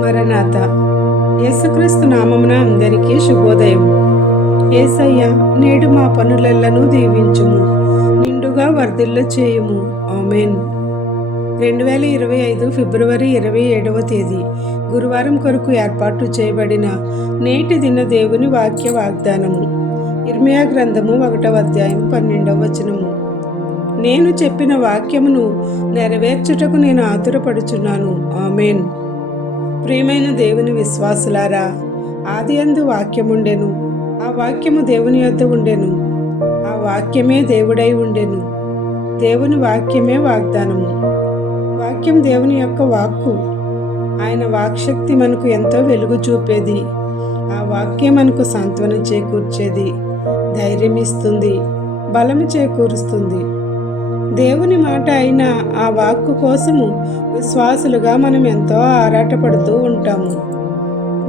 మరణాత. యేసుక్రీస్తు నామమున అందరికీ శుభోదయం. ఏసయ్య నేడు మా పనులెల్లను దీవించుము నిండుగా వర్ధిల్ల చేయుము. ఆమెన్. రెండు వేల ఇరవై ఐదు ఫిబ్రవరి ఇరవై ఏడవ తేదీ గురువారం కొరకు ఏర్పాటు చేయబడిన నేటి దిన దేవుని వాక్య వాగ్దానము. ఇర్మియా గ్రంథము ఒకటవ అధ్యాయం పన్నెండవ వచనము. నేను చెప్పిన వాక్యమును నెరవేర్చుటకు నేను ఆతురపడుచున్నాను. ఆమెన్. ప్రియమైన దేవుని విశ్వాసులారా ఆది అందు వాక్యముండెను. ఆ వాక్యము దేవుని యొద్ద ఉండెను. ఆ వాక్యమే దేవుడై ఉండెను. దేవుని వాక్యమే వాగ్దానము. వాక్యం దేవుని యొక్క వాక్కు. ఆయన వాక్శక్తి మనకు ఎంతో వెలుగు చూపేది. ఆ వాక్యం మనకు సాంత్వన చేకూర్చేది. ధైర్యం ఇస్తుంది బలము చేకూరుస్తుంది. దేవుని మాట అయిన ఆ వాక్కు కోసము విశ్వాసులుగా మనం ఎంతో ఆరాటపడుతూ ఉంటాము.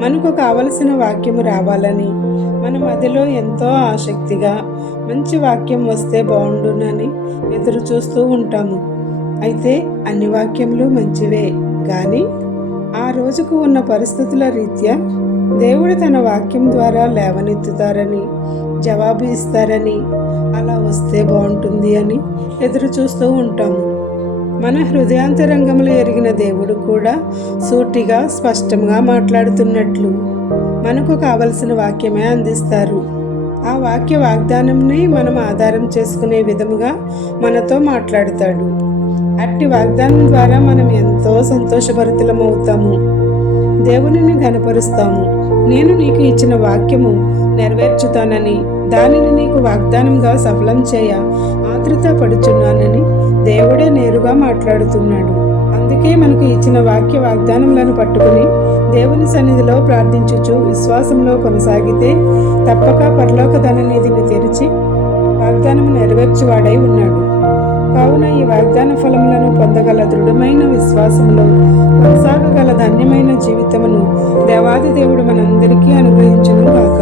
మనకు కావలసిన వాక్యము రావాలని మన మదిలో ఎంతో ఆసక్తిగా మంచి వాక్యం వస్తే బాగుండునని ఎదురు చూస్తూ ఉంటాము. అయితే అన్ని వాక్యములు మంచివే కానీ ఆ రోజుకు ఉన్న పరిస్థితుల రీత్యా దేవుడు తన వాక్యం ద్వారా లేవనెత్తుతారని జవాబు ఇస్తారని అలా వస్తే బాగుంటుంది అని ఎదురు చూస్తూ ఉంటాము. మన హృదయాంతరంగంలో ఎరిగిన దేవుడు కూడా సూటిగా స్పష్టంగా మాట్లాడుతున్నట్లు మనకు కావలసిన వాక్యమే అందిస్తారు. ఆ వాక్య వాగ్దానంని మనం ఆధారం చేసుకునే విధముగా మనతో మాట్లాడతాడు. అట్టి వాగ్దానం ద్వారా మనం ఎంతో సంతోషభరితులమవుతాము దేవునిని గనపరుస్తాము నేను నీకు ఇచ్చిన వాక్యము నెరవేర్చుతానని దానిని నీకు వాగ్దానంగా సఫలం చేయ ఆతృత పడుచున్నానని దేవుడే నేరుగా మాట్లాడుతున్నాడు. అందుకే మనకు ఇచ్చిన వాక్య వాగ్దానములను పట్టుకుని దేవుని సన్నిధిలో ప్రార్థించుచు విశ్వాసంలో కొనసాగితే తప్పక పరలోక ధననిధిని తెరిచి వాగ్దానము నెరవేర్చువాడై ఉన్నాడు. కావున ఈ వాగ్దాన ఫలములను పొందగల దృఢమైన విశ్వాసంలో కొనసాగగల ధన్యమైన జీవితమును దేవాది దేవుడు మనందరికీ అనుగ్రహించును కాక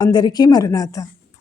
అందరికీ మరణాత.